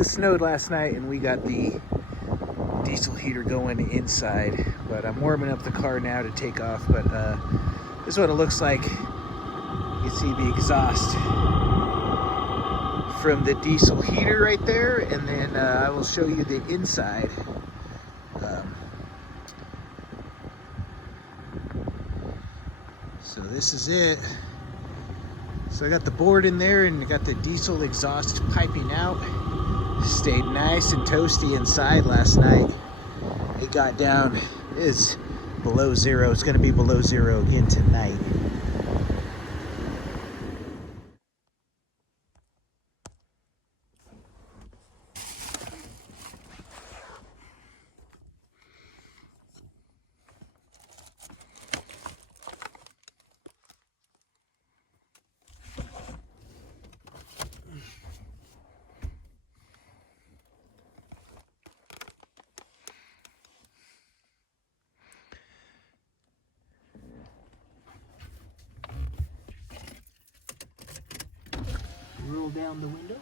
It snowed last night and we got the diesel heater going inside, but I'm warming up the car now to take off. But this is what it looks like. You can see the exhaust from the diesel heater right there, and then I will show you the inside. So this is it. So I got the board in there and I got the diesel exhaust piping out. Stayed nice and toasty inside last night. It got down, it's below zero. It's gonna be below zero again tonight. Roll down the window.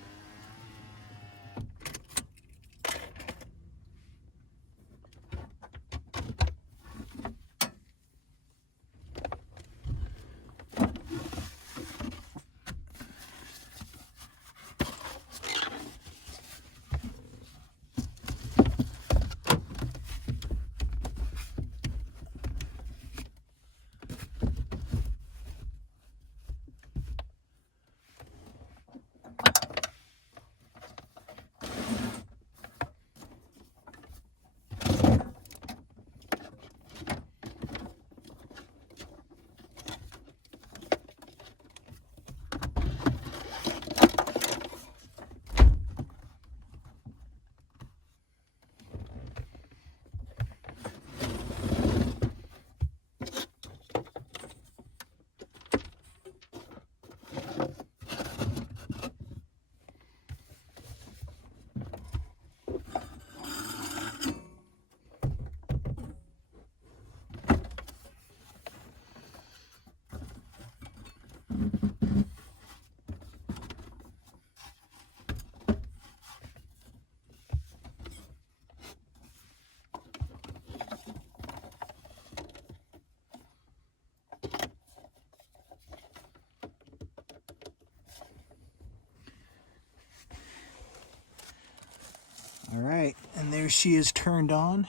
All right, and there she is turned on,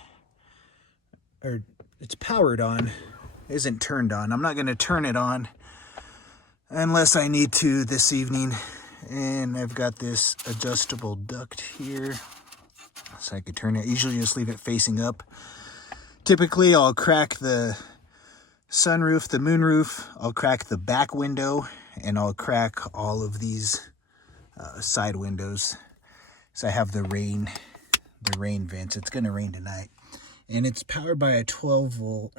or it's powered on. It isn't turned on. I'm not going to turn it on unless I need to this evening. And I've got this adjustable duct here, so I could turn it. Usually just leave it facing up. Typically, I'll crack the sunroof, the moonroof. I'll crack the back window, and I'll crack all of these side windows. So I have the rain vents. It's going to rain tonight. And it's powered by a 12 volt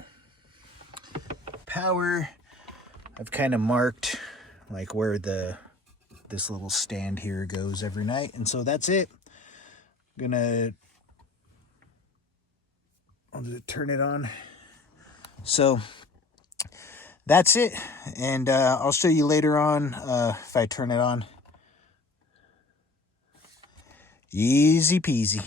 power. I've kind of marked like where this little stand here goes every night. And so that's it. I'll just turn it on. So that's it. And I'll show you later on if I turn it on. Easy peasy.